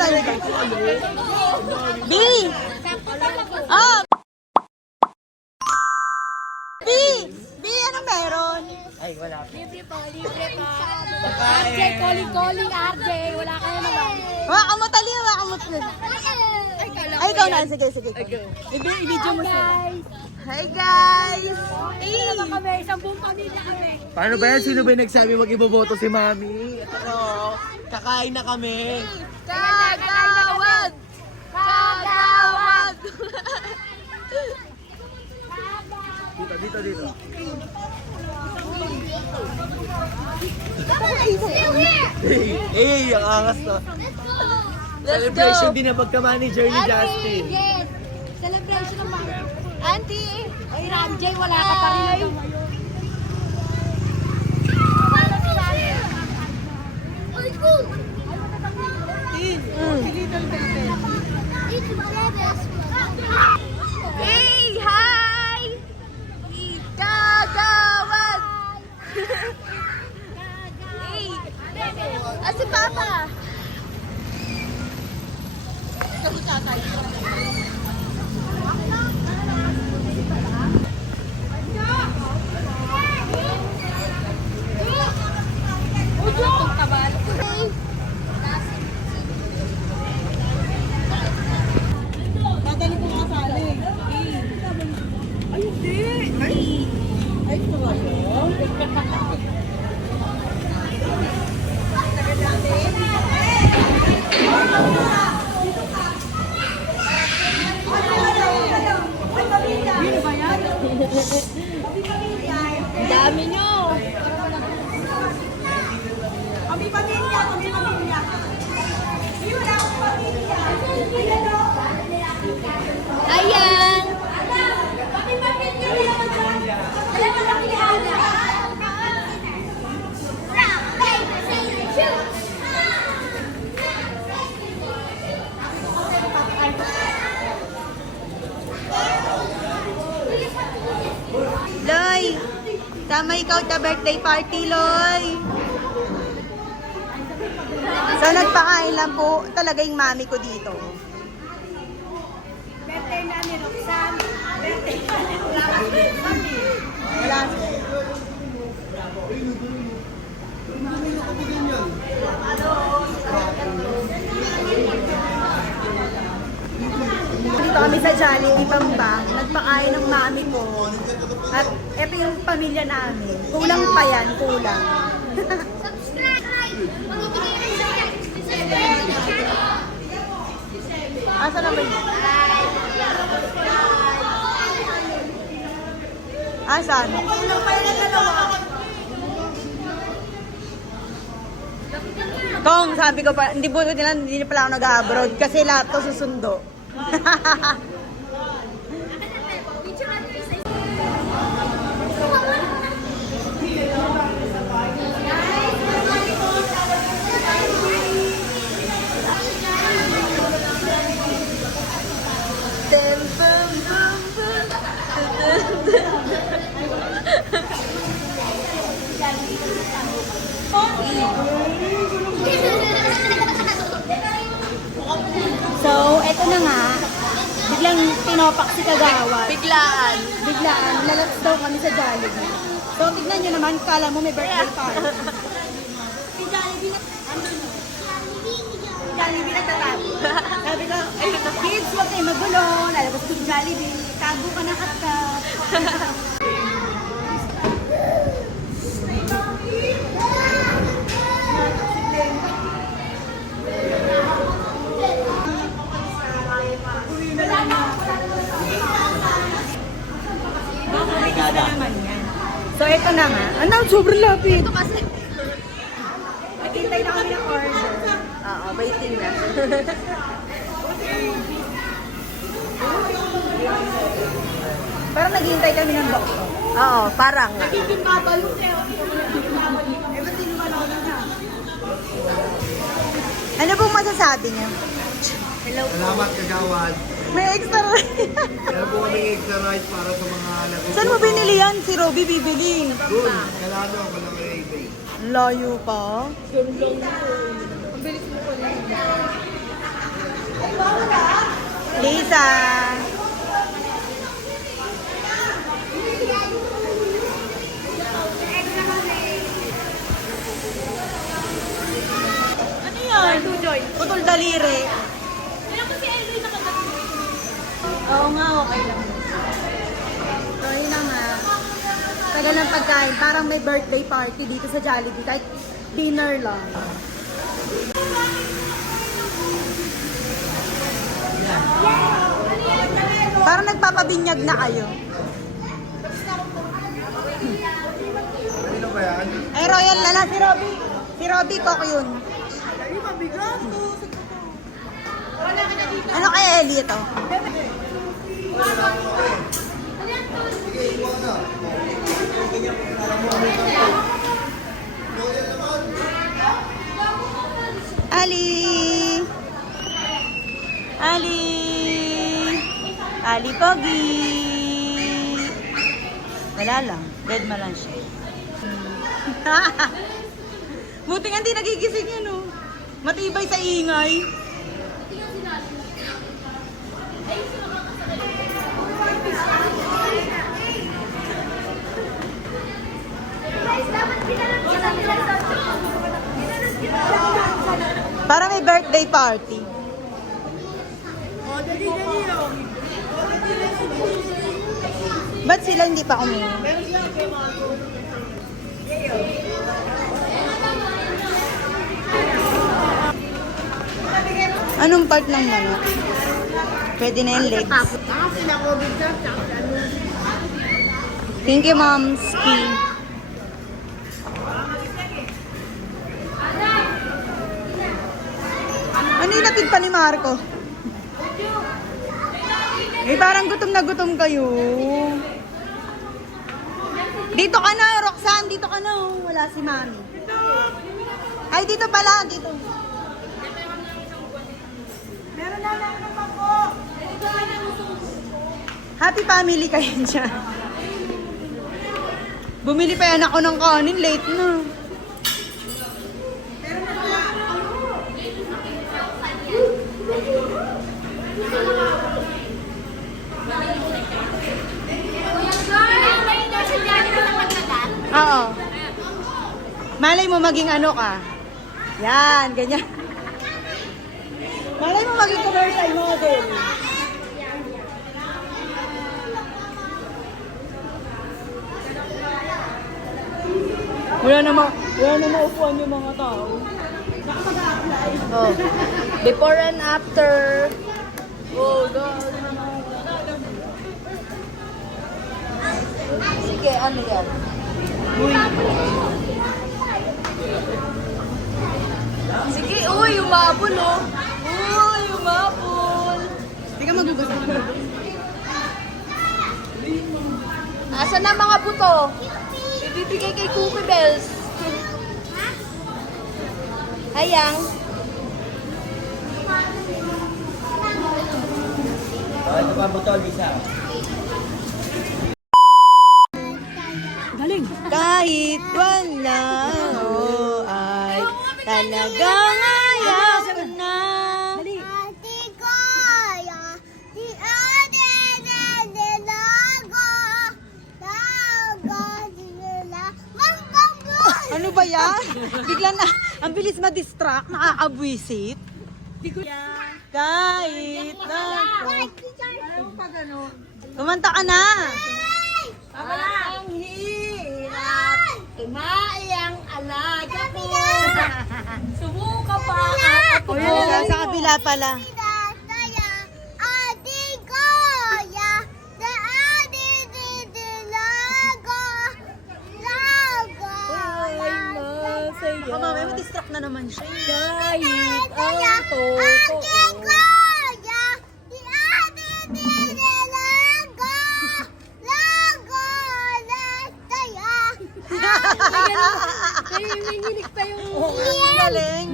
wala na. B! Ah! B! B, anong meron? Ay, wala. Libre po. RJ, calling, RJ. Wala ka na naman. Waka mo tali, waka mo tali. Ay, ikaw na. Sige. I-video mo siya. Hi guys! Hey! Naman kami, 10 pamilya kami. Paano ba yan? Sino ba yung nagsabi mag-iboboto si Mami? Ano? Kakain na kami. Kagawad! Kagawad! Dito. Hey, ang angas to. Celebration din na pagka-manager ni Justin. Yes! Celebration ng mga. Auntie! Ay, Ramjay, wala ka pa rin hanggang ngayon. Hey! Hi! Kagawad! Hey! Ah, si Papa! Kasi tatay. Dami nyo! Kami pamilya. Wala akong pamilya. Ayan! Kami pamilya. Wala ka lang kilala. Loy! Tama ikaw sa birthday party, Loy! So, nagpakain lang po talaga yung mami ko dito. Birthday namin, Roxanne. Birthday namin. Wala. Dito kami sa Jollibee Bamba, nagpakain ng mami ko. At ito yung pamilya namin. Kulang pa yan, kulang. Asa naman yun? Asan? Kulang pa yung dalawa. Kong, sabi ko pa, hindi na pala ako nag-abroad kasi lahat to susundo. So, eto na nga. Biglang tinopak si Kagawad. Biglaan. Biglaan, lalabas daw kami sa Jollibee. So, tignan nyo naman, kala mo may birthday party. Si Jollibee na... Jollibee na tatago. Sabi ko, kids, huwag kayo magulo. Lalabas ko sa Jollibee. Tago ka na kat-kat. So, eto na nga. Ano, sobrang lapit. Ito kasi. Naghintay na kami ng order. Oo, waiting na. Parang naghihintay kami ng doktor. Oo, parang nga. Nagiging babalo sa'yo. Eh, ba't sinumalaw na na? Ano pong masasabi niyo? Salamat, Kagawad. May extra ride. Meron po kaming extra ride para sa mga nagugutom. Saan mo binili yan? Si Robby bibili. Doon, kalano ako ng eBay. Layo pa. Lisa. Ano yan? Putol daliri. Oo nga, okay lang. So, yun na nga. Tagal ng pagkain. Parang may birthday party dito sa Jollibee. Kahit dinner lang. Parang nagpapabinyag na kayo. Ay, Royal na lang si Robby. Si Robby, Coco yun. Ano kaya Ellie ito? Ali! Ali! Ali Pogi! Wala lang. Dead ma lang siya. Buti nga hindi nagigising yan, oh. Matibay sa ingay. Para may birthday party. Ba't sila hindi pa umuwi? Anong part ng manok? Pwede na yung legs. Thank you, Momski. Ano yung lapid pa ni Marco? Eh, parang gutom na gutom kayo. Dito ka na, Roxanne. Dito ka na. Oh. Wala si Mami. Ay, dito pala. Dito. Meron na naman po. Happy family kayo dyan. Bumili pa yan ako ng kanin. Late na. Oo. Malay mo maging ano ka. Yan, ganyan. Malay mo maging commercial model. Wala na maupuan yung mga tao. Oh. Before and after. Oh, God. Sige, ano yan? Uy. Sige, uy, umabol, oh. Uy, umabol. Hindi ka magugusto. Asan na mga buto? Ibibigay kay Cookie Bells. Hayang. Ito pa buto, Lisa. Galing. Kahit wala o ay talagang ayaw ko na. Ano ba yan? Bigla na, ang bilis ma-distract, nakakabwisit. Kahit na. Kumanta ka na. Ang hirap, tumai ang alaga ko. Subuka pa ako. Sa kabila pala. Mamaya ma-distract na naman siya. Kahit ang totoo. Nanginginig pa yung... Galing.